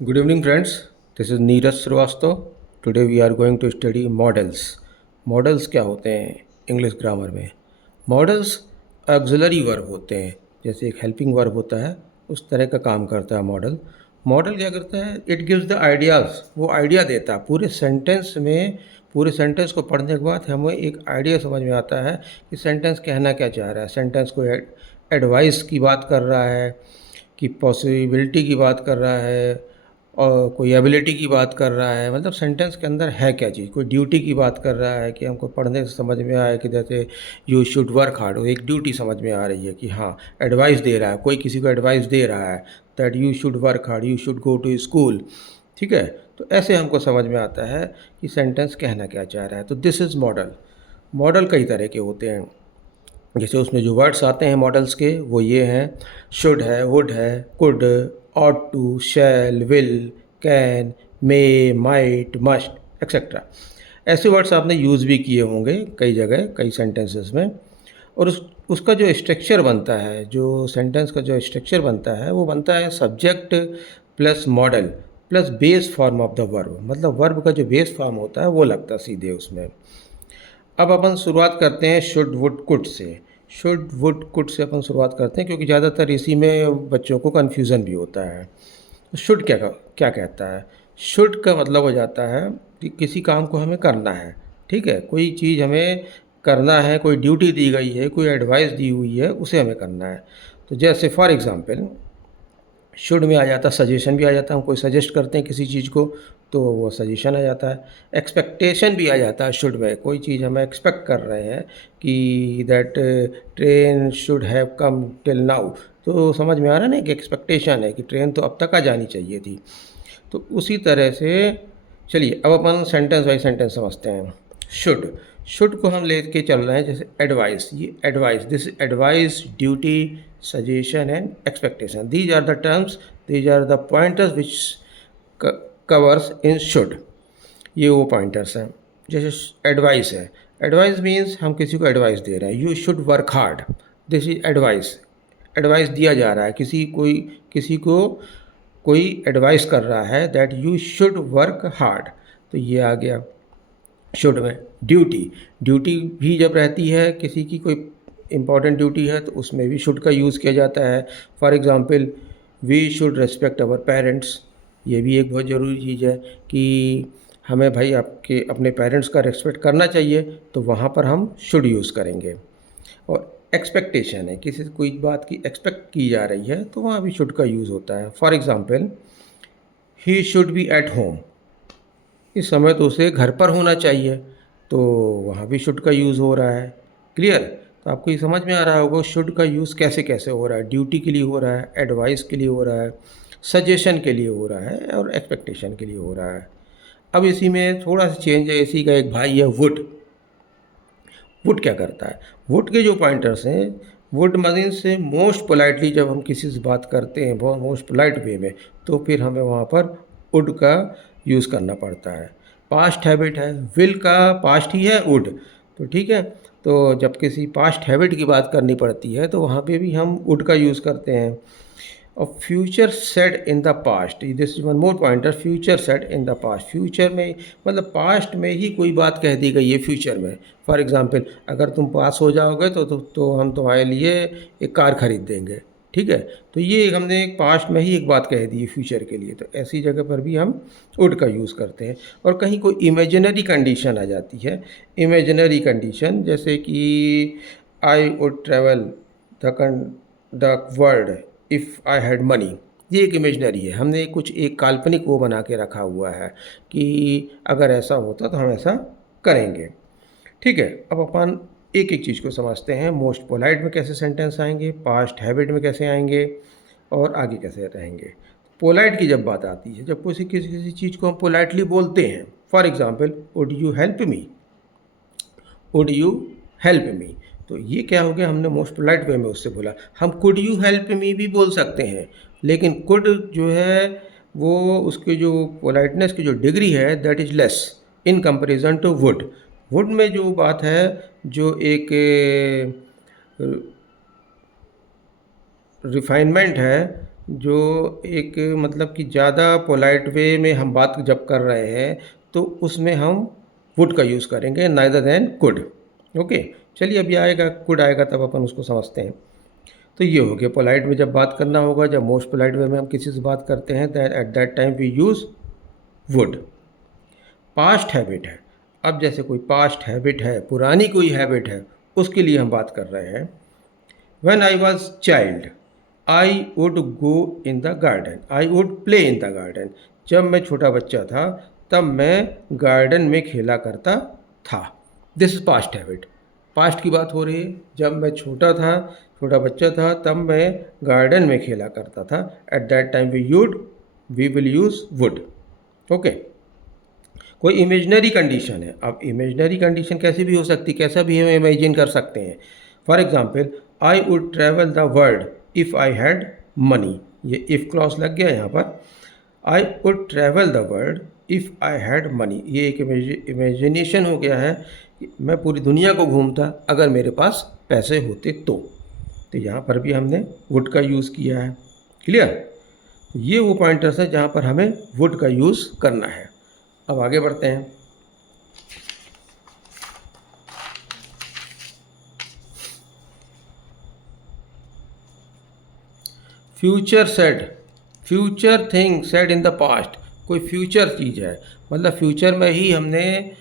Good evening, friends. This is Neeraj Srivastava. Today we are going to study models. Models क्या होते हैं English grammar में? Models auxiliary verb होते हैं. जैसे एक हेल्पिंग वर्ब होता है उस तरह का काम करता है मॉडल. मॉडल क्या करता है? It gives the ideas. वो आइडिया देता है पूरे सेंटेंस में. पूरे सेंटेंस को पढ़ने के बाद हमें एक आइडिया समझ में आता है कि सेंटेंस कहना क्या चाह रहा है. सेंटेंस को एडवाइस की बात कर रहा है कि पॉसिबिलिटी की बात कर रहा है और कोई एबिलिटी की बात कर रहा है. मतलब सेंटेंस के अंदर है क्या चीज़. कोई ड्यूटी की बात कर रहा है कि हमको पढ़ने से समझ में आया कि जैसे यू शुड वर्क हार्ड. एक ड्यूटी समझ में आ रही है कि हाँ एडवाइस दे रहा है, कोई किसी को एडवाइस दे रहा है that you should work hard, you should go to school. ठीक है, तो ऐसे हमको समझ में आता है कि सेंटेंस कहना क्या चाह रहा है. तो दिस इज़ मॉडल. मॉडल कई तरह के होते हैं. जैसे उसमें जो वर्ड्स आते हैं मॉडल्स के वो ये हैं. शुड है, वुड है, could, ought to, shall, will, can, may, might, must etcetera. ऐसे वर्ड्स आपने यूज़ भी किए होंगे कई जगह कई सेंटेंसेस में. और उसका जो स्ट्रक्चर बनता है, जो सेंटेंस का जो स्ट्रक्चर बनता है वो बनता है subject plus model plus base form of the verb. मतलब वर्ब का जो बेस फॉर्म होता है वो लगता है सीधे उसमें. अब अपन शुरुआत करते हैं शुड वुड कुड से. शुड वुड कुड से अपन शुरुआत करते हैं क्योंकि ज़्यादातर इसी में बच्चों को कन्फ्यूज़न भी होता है. शुड क्या कहता है? शुड का मतलब हो जाता है कि किसी काम को हमें करना है. ठीक है, कोई चीज़ हमें करना है, कोई ड्यूटी दी गई है, कोई एडवाइस दी हुई है, उसे हमें करना है. तो जैसे फॉर एग्ज़ाम्पल शुड में आ जाता सजेशन भी आ जाता है. हम कोई सजेस्ट करते हैं किसी चीज़ को तो वो सजेशन आ जाता है. एक्सपेक्टेशन भी आ जाता है शुड में. कोई चीज़ हम एक्सपेक्ट कर रहे हैं कि that train should have come till now. तो समझ में आ रहा है ना कि एक्सपेक्टेशन है कि ट्रेन तो अब तक आ जानी चाहिए थी. तो उसी तरह से चलिए अब अपन सेंटेंस बाई सेंटेंस समझते हैं. शुड. शुड को हम लेके चल रहे हैं जैसे एडवाइस. ये advice, this advice, duty, suggestion and expectation. These are the terms, these are the pointers which covers in should. ये वो पॉइंटर्स हैं. जैसे एडवाइस है. एडवाइस मीन्स हम किसी को एडवाइस दे रहे हैं. You should work hard. This is advice. Advice दिया जा रहा है किसी को कोई एडवाइस कर रहा है that you should work hard. तो ये आ गया शुड में. ड्यूटी. ड्यूटी भी जब रहती है किसी की कोई इम्पॉर्टेंट ड्यूटी है तो उसमें भी शुड का यूज़ किया जाता है. For example we should respect our parents. ये भी एक बहुत ज़रूरी चीज़ है कि हमें भाई अपने पेरेंट्स का रेस्पेक्ट करना चाहिए. तो वहाँ पर हम शुड यूज़ करेंगे. और एक्सपेक्टेशन है, किसी से कोई बात की एक्सपेक्ट की जा रही है तो वहाँ भी शुड का यूज़ होता है. For example he should be at home. इस समय तो उसे घर पर होना चाहिए तो वहाँ भी शुड का यूज़ हो रहा है. क्लियर? तो आपको ये समझ में आ रहा होगा शुड का यूज़ कैसे कैसे हो रहा है. ड्यूटी के लिए हो रहा है, एडवाइस के लिए हो रहा है, सजेशन के लिए हो रहा है और एक्सपेक्टेशन के लिए हो रहा है. अब इसी में थोड़ा सा चेंज है. इसी का एक भाई है वुड. वुड क्या करता है? वुड के जो पॉइंटर्स हैं, वुड मीन से मोस्ट पोलाइटली जब हम किसी से बात करते हैं बहुत मोस्ट पोलाइट वे में तो फिर हमें वहाँ पर वुड का यूज़ करना पड़ता है. पास्ट हैबिट है. विल का पास्ट ही है वुड. तो ठीक है, तो जब किसी पास्ट हैबिट की बात करनी पड़ती है तो वहाँ पे भी हम वुड का यूज़ करते हैं. और future set in the past. This is one more pointer. Future set in the past. Future में मतलब पास्ट में ही कोई बात कह दी गई है फ्यूचर में. फॉर एग्जांपल अगर तुम पास हो जाओगे तो हम तुम्हारे लिए एक कार खरीद देंगे. ठीक है, तो ये हमने एक पास्ट में ही एक बात कह दी है फ्यूचर के लिए. तो ऐसी जगह पर भी हम वुड का यूज़ करते हैं. और कहीं कोई इमेजिनरी कंडीशन आ जाती है. इमेजिनरी कंडीशन जैसे कि I would travel the world if I had money. ये एक इमेजनरी है. हमने कुछ एक काल्पनिक वो बना के रखा हुआ है कि अगर ऐसा होता तो हम ऐसा करेंगे. ठीक है, अब अपन एक एक चीज़ को समझते हैं. मोस्ट पोलाइट में कैसे सेंटेंस आएंगे, पास्ट हैबिट में कैसे आएंगे और आगे कैसे रहेंगे. पोलाइट की जब बात आती है, जब किसी चीज़ को हम पोलाइटली बोलते हैं. For example would you help me. Would you help me. तो ये क्या हो गया, हमने मोस्ट पोलाइट वे में उससे बोला. हम कुड यू हेल्प मी भी बोल सकते हैं लेकिन कुड जो है वो उसके जो पोलाइटनेस की जो डिग्री है that is less in comparison to would. Would में जो बात है जो एक रिफाइनमेंट है जो एक मतलब कि ज़्यादा पोलाइट वे में हम बात जब कर रहे हैं तो उसमें हम वुड का यूज़ करेंगे, नाइदर देन कुड। ओके, चलिए अभी आएगा कुड आएगा तब अपन उसको समझते हैं। तो ये हो गया पोलाइट में जब बात करना होगा, जब मोस्ट पोलाइट वे में हम किसी से बात करते हैं that at that time we use would. Past habit है, अब जैसे कोई पास्ट हैबिट है, पुरानी कोई हैबिट है, उसके लिए हम बात कर रहे हैं। When I was child, I would go in the garden. I would play in the garden. जब मैं छोटा बच्चा था तब मैं गार्डन में खेला करता था। This is past habit. Past की बात हो रही है, जब मैं छोटा था, छोटा बच्चा था, तब मैं गार्डन में खेला करता था। At that time we will use would. Okay, कोई इमेजनरी कंडीशन है। अब इमेजनरी कंडीशन कैसी भी हो सकती, कैसा भी हम इमेजिन कर सकते हैं। For example, I would travel the world if I had money. ये इफ़ क्लॉज लग गया यहाँ पर। I would travel the world if I had money, ये एक इमेजिनेशन हो गया है कि मैं पूरी दुनिया को घूमता अगर मेरे पास पैसे होते तो यहाँ पर भी हमने वुड का यूज़ किया है। क्लियर? ये वो पॉइंटर्स हैं जहाँ पर हमें वुड का यूज़ करना है। अब आगे बढ़ते हैं। Future said, future thing said in the past. कोई फ्यूचर चीज़ है, मतलब फ्यूचर में ही हमने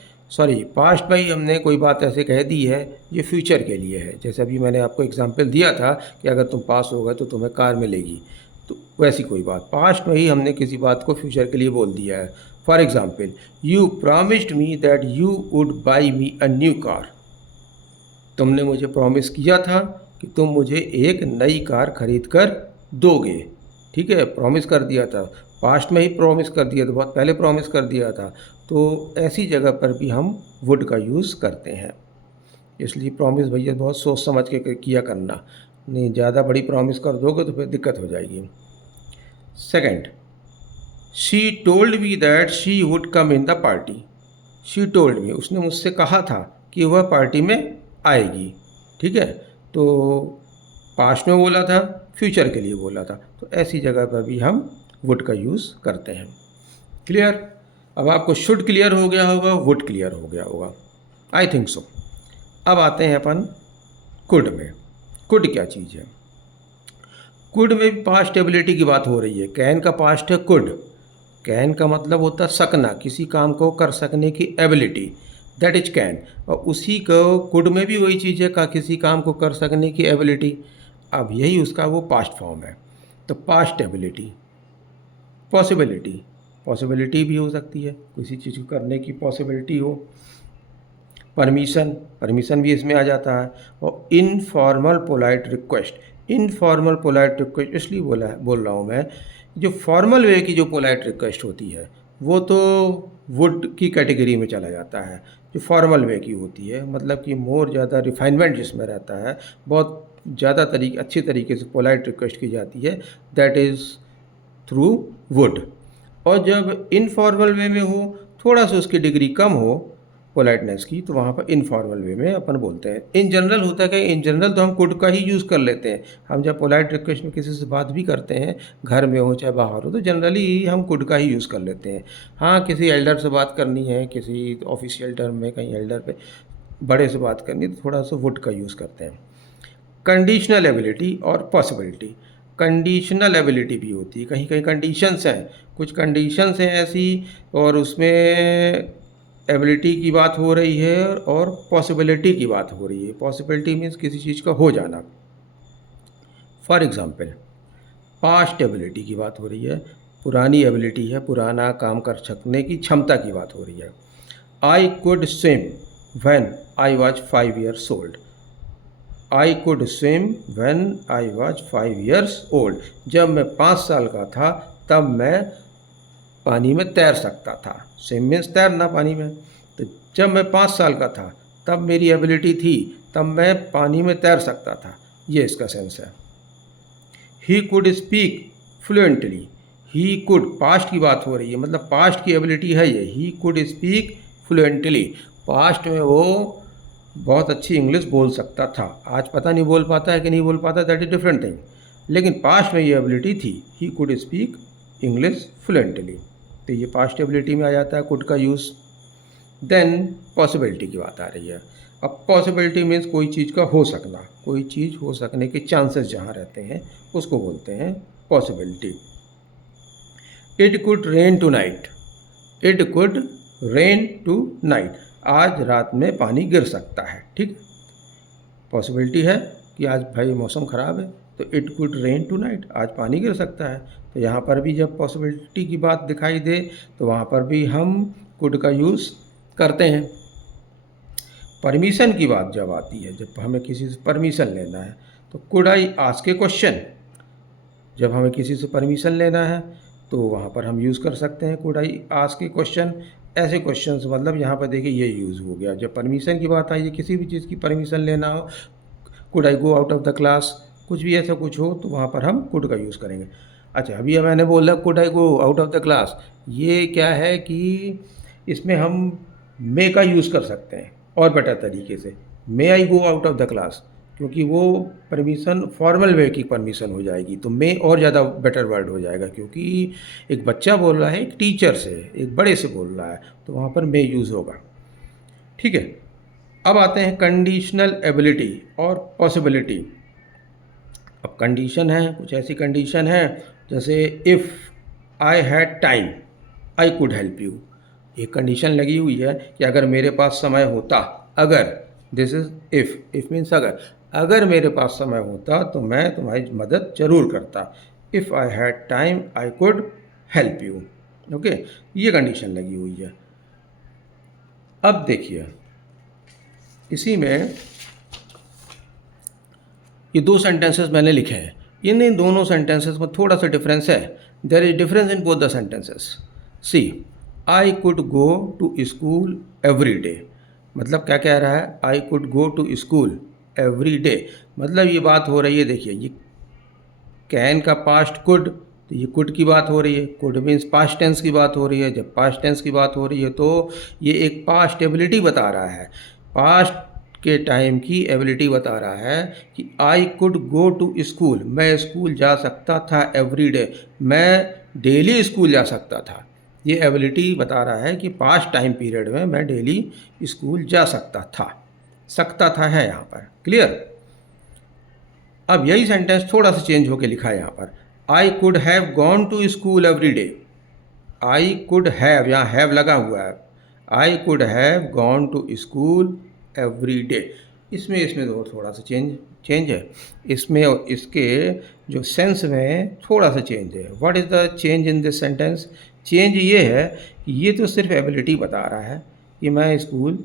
पास्ट में ही हमने कोई बात ऐसे कह दी है ये फ्यूचर के लिए है। जैसे अभी मैंने आपको एग्जांपल दिया था कि अगर तुम पास हो गए तो तुम्हें कार मिलेगी, तो वैसी कोई बात पास्ट में ही हमने किसी बात को फ्यूचर के लिए बोल दिया है। For example, you promised me that you would buy me a new car. तुमने मुझे प्रॉमिस किया था कि तुम मुझे एक नई कार खरीद कर दोगे। ठीक है, प्रॉमिस कर दिया था, पास्ट में ही प्रॉमिस कर दिया था, बहुत पहले प्रॉमिस कर दिया था। तो ऐसी जगह पर भी हम वुड का यूज़ करते हैं। इसलिए प्रॉमिस भैया बहुत सोच समझ के किया करना, नहीं ज़्यादा बड़ी प्रॉमिस कर दोगे तो फिर दिक्कत हो जाएगी। Second, she told me that she would come in the party. She told me, उसने मुझसे कहा था कि वह पार्टी में आएगी। ठीक है, तो पास्ट में बोला था, फ्यूचर के लिए बोला था, तो ऐसी जगह पर भी हम वुड का यूज़ करते हैं। क्लियर? अब आपको शुड क्लियर हो गया होगा, वुड क्लियर हो गया होगा, आई थिंक सो। अब आते हैं अपन कुड में। कुड क्या चीज़ है? कुड में पास्ट एबिलिटी की बात हो रही है। कैन का पास्ट है कुड। कैन का मतलब होता है सकना, किसी काम को कर सकने की एबिलिटी, दैट इज कैन। और उसी को कुड में भी वही चीज़ है का किसी काम को कर सकने की एबिलिटी। अब यही उसका वो पास्ट फॉर्म है। तो पास्ट एबिलिटी, पॉसिबिलिटी, पॉसिबिलिटी भी हो सकती है, किसी चीज़ को करने की पॉसिबिलिटी हो। परमिशन, परमिशन भी इसमें आ जाता है। और informal polite request, informal polite request इसलिए बोल रहा हूँ मैं, जो फॉर्मल वे की जो पोलाइट रिक्वेस्ट होती है वो तो वुड की कैटेगरी में चला जाता है। जो फॉर्मल वे की होती है मतलब कि मोर ज़्यादा रिफाइनमेंट जिसमें रहता है, बहुत ज़्यादा अच्छी तरीके से पोलाइट रिक्वेस्ट की जाती है, दैट इज़ थ्रू वुड। और जब इनफॉर्मल वे में हो, थोड़ा सा उसकी डिग्री कम हो पोलाइटनेस की, तो वहाँ पर इनफॉर्मल वे में अपन बोलते हैं। इन जनरल होता है कि इन जनरल तो हम कुड का ही यूज़ कर लेते हैं। हम जब पोलाइट रिक्वेस्ट में किसी से बात भी करते हैं, घर में हो चाहे बाहर हो, तो जनरली हम कुड का ही यूज़ कर लेते हैं। हाँ, किसी एल्डर से बात करनी है, किसी ऑफिशियल टर्म में कहीं एल्डर पे बड़े से बात करनी, तो थोड़ा सा वुड का यूज़ करते हैं। कंडीशनल एबिलिटी और पॉसिबिलिटी। कंडीशनल एबिलिटी भी होती है, कहीं कहीं कंडीशंस हैं, कुछ कंडीशंस हैं ऐसी, और उसमें एबिलिटी की बात हो रही है और पॉसिबिलिटी की बात हो रही है। पॉसिबिलिटी मीन्स किसी चीज़ का हो जाना। फॉर एग्ज़ाम्पल, पास्ट एबिलिटी की बात हो रही है, पुरानी एबिलिटी है, पुराना काम कर सकने की क्षमता की बात हो रही है। I could swim when I was 5 years old। I could swim when I was 5 years old। जब मैं 5 साल का था तब मैं पानी में तैर सकता था। स्विम मीन्स तैरना पानी में। तो जब मैं 5 साल का था तब मेरी एबिलिटी थी, तब मैं पानी में तैर सकता था, ये इसका सेंस है। He could speak fluently. He could, past की बात हो रही है, मतलब पास्ट की एबिलिटी है ये। He could speak fluently, past में वो बहुत अच्छी इंग्लिश बोल सकता था। आज पता नहीं बोल पाता है कि नहीं बोल पाता, दैट इज डिफरेंट थिंग। लेकिन पास्ट में ये एबिलिटी थी, he could speak English fluently, तो ये पास्ट एबिलिटी में आ जाता है कुड का यूज़। देन पॉसिबिलिटी की बात आ रही है। अब पॉसिबिलिटी मीन्स कोई चीज़ का हो सकना, कोई चीज़ हो सकने के चांसेस जहाँ रहते हैं उसको बोलते हैं possibility. It could rain tonight, it could rain tonight, आज रात में पानी गिर सकता है। ठीक, पॉसिबिलिटी है कि आज भाई मौसम ख़राब है, तो it could rain tonight, आज पानी गिर सकता है। तो यहाँ पर भी जब पॉसिबिलिटी की बात दिखाई दे तो वहाँ पर भी हम कुड का यूज़ करते हैं। परमिशन की बात जब आती है, जब हमें किसी से परमिशन लेना है, तो could I ask A question, जब हमें किसी से परमिशन लेना है तो वहाँ पर हम यूज़ कर सकते हैं could I ask A question. ऐसे क्वेश्चंस मतलब यहाँ पर देखिए ये यूज़ हो गया। जब परमिशन की बात आई है, किसी भी चीज़ की परमिशन लेना हो, could I go out of the class, कुछ भी ऐसा कुछ हो तो वहाँ पर हम कुड का यूज़ करेंगे। अच्छा, अभी मैंने बोला could I go out of the class, ये क्या है कि इसमें हम मे का यूज़ कर सकते हैं और बेटर तरीके से, may I go out of the class, क्योंकि वो परमिशन फॉर्मल वे की परमिशन हो जाएगी, तो मे और ज़्यादा बेटर वर्ड हो जाएगा, क्योंकि एक बच्चा बोल रहा है एक टीचर से, एक बड़े से बोल रहा है, तो वहाँ पर मे यूज़ होगा। ठीक है, अब आते हैं कंडीशनल एबिलिटी और पॉसिबिलिटी। अब कंडीशन है, कुछ ऐसी कंडीशन है जैसे if I had time I could help you, एक कंडीशन लगी हुई है कि अगर मेरे पास समय होता, अगर, दिस इज इफ़ मीन्स अगर मेरे पास समय होता तो मैं तुम्हारी मदद ज़रूर करता। If I had time I could help you. Okay, ये कंडीशन लगी हुई है। अब देखिए इसी में ये दो सेंटेंसेस मैंने लिखे हैं, इन दोनों सेंटेंसेस में थोड़ा सा डिफरेंस है। There is difference in both the sentences. See, I could go to school every day, मतलब क्या कह रहा है, I could go to school every day, मतलब ये बात हो रही है, देखिए ये कैन का पास्ट कुड, तो ये कुड की बात हो रही है, कुड मीन्स पास्ट टेंस की बात हो रही है। जब पास्ट टेंस की बात हो रही है तो ये एक पास्ट एबिलिटी बता रहा है, पास्ट के टाइम की एबिलिटी बता रहा है कि I could go to school, मैं स्कूल जा सकता था एवरी डे, मैं डेली स्कूल जा सकता था। ये एबिलिटी बता रहा है कि पास्ट टाइम पीरियड में मैं डेली स्कूल जा सकता था है यहाँ पर। क्लियर? अब यही सेंटेंस थोड़ा सा चेंज होकर लिखा है यहाँ पर, I could have gone to school every day, I could have, यहाँ हैव लगा हुआ है, I could have gone to school every day. इसमें थोड़ा सा चेंज है, इसमें और इसके जो सेंस में थोड़ा सा चेंज है। What is the change in this sentence? Change ये है कि ये तो सिर्फ एबिलिटी बता रहा है कि मैं स्कूल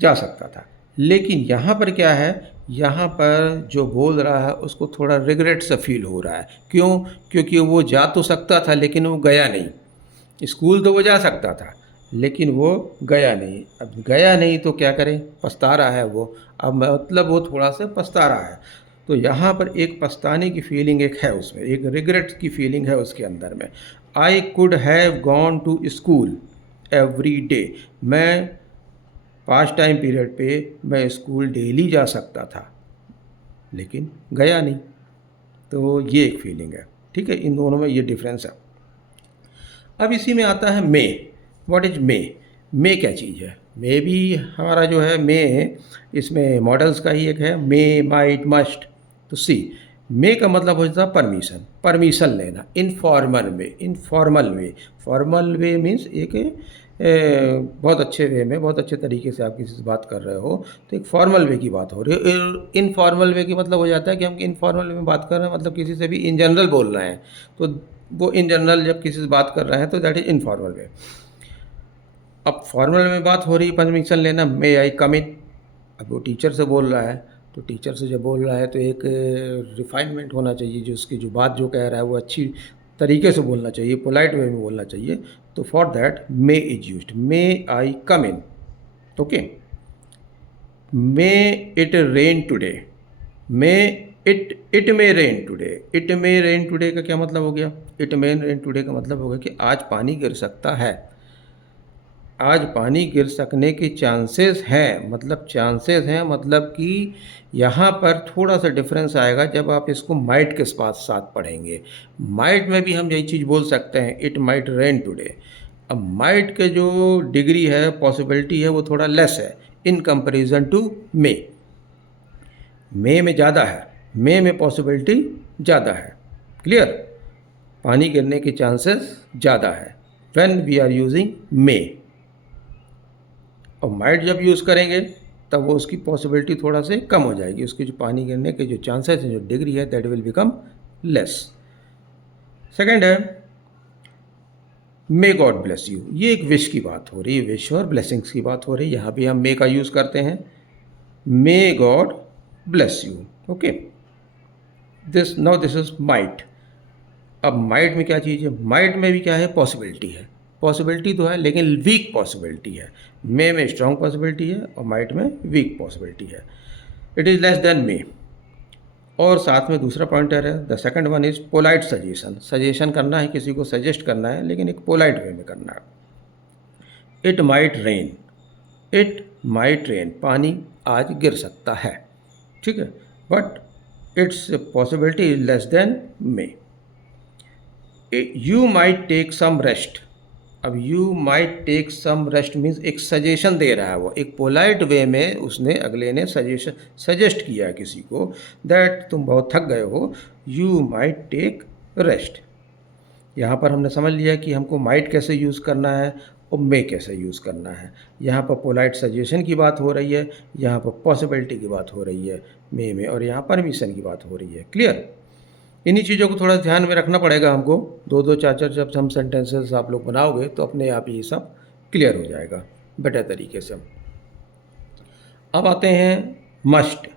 जा सकता था, लेकिन यहाँ पर क्या है, यहाँ पर जो बोल रहा है उसको थोड़ा रिग्रेट सा फील हो रहा है। क्यों? क्योंकि वो जा तो सकता था लेकिन वो गया नहीं। स्कूल तो वो जा सकता था लेकिन वो गया नहीं। अब गया नहीं तो क्या करें, पछता रहा है वो, अब मतलब वो थोड़ा सा पछता रहा है। तो यहाँ पर एक पछताने की फीलिंग एक है उसमें, एक रिग्रेट की फीलिंग है उसके अंदर में। I could have gone to school every day, मैं पास्ट टाइम पीरियड पे मैं स्कूल डेली जा सकता था लेकिन गया नहीं। तो ये एक फीलिंग है। ठीक है, इन दोनों में ये डिफरेंस है। अब इसी में आता है मे। व्हाट इज मे? मे क्या चीज़ है? मे भी हमारा जो है मे, इसमें मॉडल्स का ही एक है, मे, माइट, मस्ट। तो सी, मे का मतलब होता है परमिशन, परमिशन लेना इनफॉर्मल वे। फॉर्मल वे मीन्स एक बहुत अच्छे वे में, बहुत अच्छे तरीके से आप किसी से बात कर रहे हो तो एक फॉर्मल वे की बात हो रही है। इनफॉर्मल वे की मतलब हो जाता है कि हम इनफॉर्मल वे में बात कर रहे हैं, मतलब किसी से भी इन जनरल बोल रहे हैं, तो वो इन जनरल जब किसी से बात कर रहे हैं तो दैट इज़ इनफॉर्मल वे। अब फॉर्मल में बात हो रही है परमिशन लेना, मे आई कम इन। अब वो टीचर से बोल रहा है, तो टीचर से जब बोल रहा है तो एक रिफाइनमेंट होना चाहिए, जो उसकी जो बात जो कह रहा है वो अच्छी तरीके से बोलना चाहिए, पोलाइट वे में बोलना चाहिए। तो for that may is used, may I come in. Okay, may it rain today, may it may rain today. It may rain today का क्या मतलब हो गया? इट मे रेन टुडे का मतलब हो गया कि आज पानी गिर सकता है। आज पानी गिर सकने के चांसेस हैं, मतलब कि यहाँ पर थोड़ा सा डिफरेंस आएगा जब आप इसको माइट के साथ पढ़ेंगे। माइट में भी हम यही चीज़ बोल सकते हैं, इट माइट रेन टुडे। अब माइट के जो डिग्री है, पॉसिबिलिटी है, वो थोड़ा लेस है इन कंपैरिजन टू मे। मे में ज़्यादा है, मे में पॉसिबिलिटी ज़्यादा है। क्लियर? पानी गिरने के चांसेस ज़्यादा है व्हेन वी आर यूजिंग मे। और माइट जब यूज़ करेंगे तब वो उसकी पॉसिबिलिटी थोड़ा से कम हो जाएगी, उसके जो पानी गिरने के जो चांसेस हैं, जो डिग्री है, that will become less. Second है मे गॉड ब्लेस यू। ये एक विश की बात हो रही है, विश और ब्लेसिंग्स की बात हो रही है। यहाँ भी हम मे का यूज़ करते हैं, may God bless you. Okay, this is might. अब माइट में क्या चीज़ है? माइट में भी क्या है? पॉसिबिलिटी है। पॉसिबिलिटी तो है लेकिन वीक पॉसिबिलिटी है। मे में स्ट्रॉन्ग पॉसिबिलिटी है और माइट में वीक पॉसिबिलिटी है। इट इज़ लेस देन मे। और साथ में दूसरा पॉइंटर है, the second one is polite suggestion. Suggestion करना है, किसी को सजेस्ट करना है, लेकिन एक पोलाइट वे में करना है। It might rain, it might rain, पानी आज गिर सकता है, ठीक है, but it's possibility is less than may. You might take some rest. अब you might take some rest means एक सजेशन दे रहा है, वो एक पोलाइट वे में उसने, अगले ने सजेस्ट किया किसी को दैट तुम बहुत थक गए हो, यू माइट टेक रेस्ट। यहाँ पर हमने समझ लिया कि हमको माइट कैसे यूज़ करना है और मे कैसे यूज़ करना है। यहाँ पर पोलाइट सजेशन की बात हो रही है, यहाँ पर पॉसिबिलिटी की बात हो रही है मे में, और यहाँ परमिशन की बात हो रही है। क्लियर? इन्हीं चीज़ों को थोड़ा ध्यान में रखना पड़ेगा हमको। दो दो चार चार जब हम सेंटेंसेस आप लोग बनाओगे तो अपने आप ये सब क्लियर हो जाएगा बेटर तरीके से। अब आते हैं मस्ट।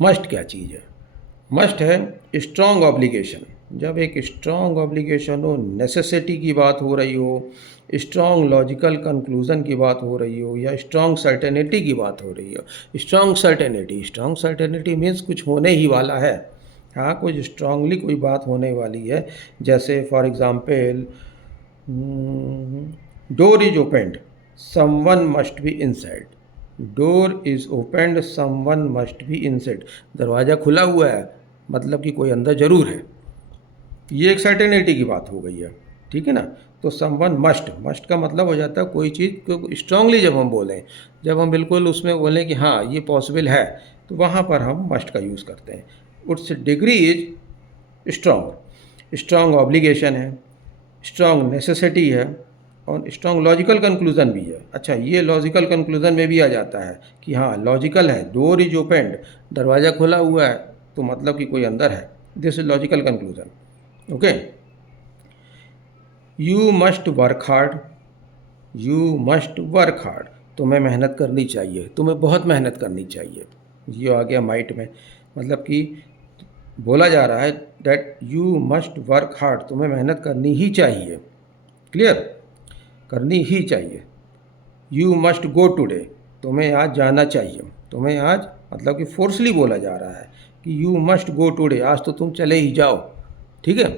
मस्ट क्या चीज़ है? मस्ट है स्ट्रॉन्ग ऑब्लिगेशन। जब एक स्ट्रॉन्ग ऑब्लिगेशन हो, नेसेसिटी की बात हो रही हो, स्ट्रॉन्ग लॉजिकल कंक्लूजन की बात हो रही हो, या स्ट्रॉन्ग सर्टेनिटी की बात हो रही हो। स्ट्रॉन्ग सर्टेनिटी मीन्स कुछ होने ही वाला है। हाँ, कुछ स्ट्रांगली कोई बात होने वाली है। जैसे for example, door is opened, someone must be inside. Door is opened, someone must be inside. दरवाज़ा खुला हुआ है, मतलब कि कोई अंदर ज़रूर है। ये एक सर्टेनिटी की बात हो गई है, ठीक है ना। तो समवन मस्ट का मतलब हो जाता है कोई चीज़ को स्ट्रांगली जब हम बोलें, जब हम बिल्कुल उसमें बोलें कि हाँ ये पॉसिबल है, तो वहाँ पर हम मस्ट का यूज़ करते हैं। उट्स डिग्री इज स्ट्रॉन्ग ऑब्लिगेशन है, स्ट्रॉन्ग नेसेसिटी है, और स्ट्रॉन्ग लॉजिकल कंक्लूजन भी है। अच्छा, ये लॉजिकल कंक्लूजन में भी आ जाता है कि हाँ लॉजिकल है। डोर इज ओपेंड, दरवाज़ा खुला हुआ है तो मतलब कि कोई अंदर है। This is logical conclusion. Okay, you must work hard, you must work hard, तुम्हें मेहनत करनी चाहिए, तुम्हें बहुत मेहनत करनी चाहिए। ये आ गया माइट में, मतलब कि बोला जा रहा है that you must work hard, तुम्हें मेहनत करनी ही चाहिए। क्लियर? करनी ही चाहिए। यू मस्ट गो टुडे, तुम्हें आज जाना चाहिए। तुम्हें आज मतलब कि फोर्सली बोला जा रहा है कि यू मस्ट गो टुडे, आज तो तुम चले ही जाओ, ठीक है।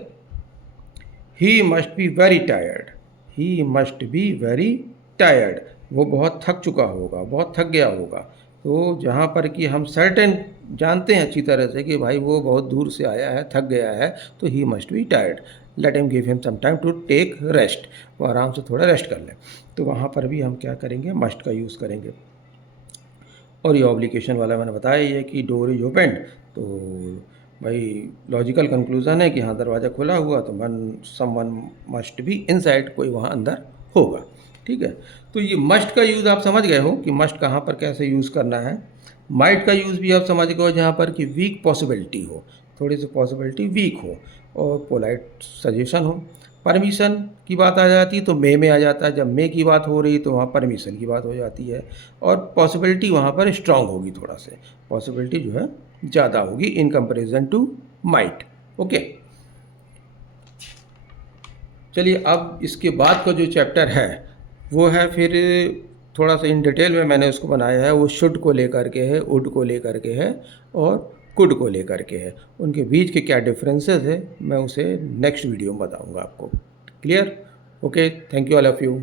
ही must be very tired, he must be very tired, वो बहुत थक चुका होगा, बहुत थक गया होगा। तो जहाँ पर कि हम सर्टेन जानते हैं अच्छी तरह से कि भाई वो बहुत दूर से आया है, थक गया है, तो he must be tired, let him give him some time to take rest, वो आराम से थोड़ा रेस्ट कर लें। तो वहाँ पर भी हम क्या करेंगे? मस्ट का यूज़ करेंगे। और ये ऑब्लिगेशन वाला मैंने बताया ही है कि डोर इज ओपेंड, तो भाई लॉजिकल कंक्लूजन है कि हाँ दरवाज़ा खुला हुआ तो समवन मस्ट बी इनसाइड, कोई वहाँ अंदर होगा, ठीक है। तो ये मस्ट का यूज़ आप समझ गए हो कि मस्ट कहाँ पर कैसे यूज़ करना है। माइट का यूज़ भी आप समझ गए हो जहाँ पर कि वीक पॉसिबिलिटी हो, थोड़ी सी पॉसिबिलिटी वीक हो, और पोलाइट सजेशन हो। परमिशन की बात आ जाती तो मे में आ जाता है, जब मे की बात हो रही तो वहाँ परमिशन की बात हो जाती है, और पॉसिबिलिटी वहाँ पर स्ट्रांग होगी, थोड़ा से पॉसिबिलिटी जो है ज़्यादा होगी in comparison to might. Okay, चलिए अब इसके बाद का जो चैप्टर है वो है फिर थोड़ा सा इन डिटेल में मैंने उसको बनाया है। वो शुड को लेकर के है, वुड को लेकर के है, और कुड को लेकर के है। उनके बीच के क्या डिफरेंसेस है मैं उसे नेक्स्ट वीडियो में बताऊंगा आपको। Clear? Okay, thank you all of you.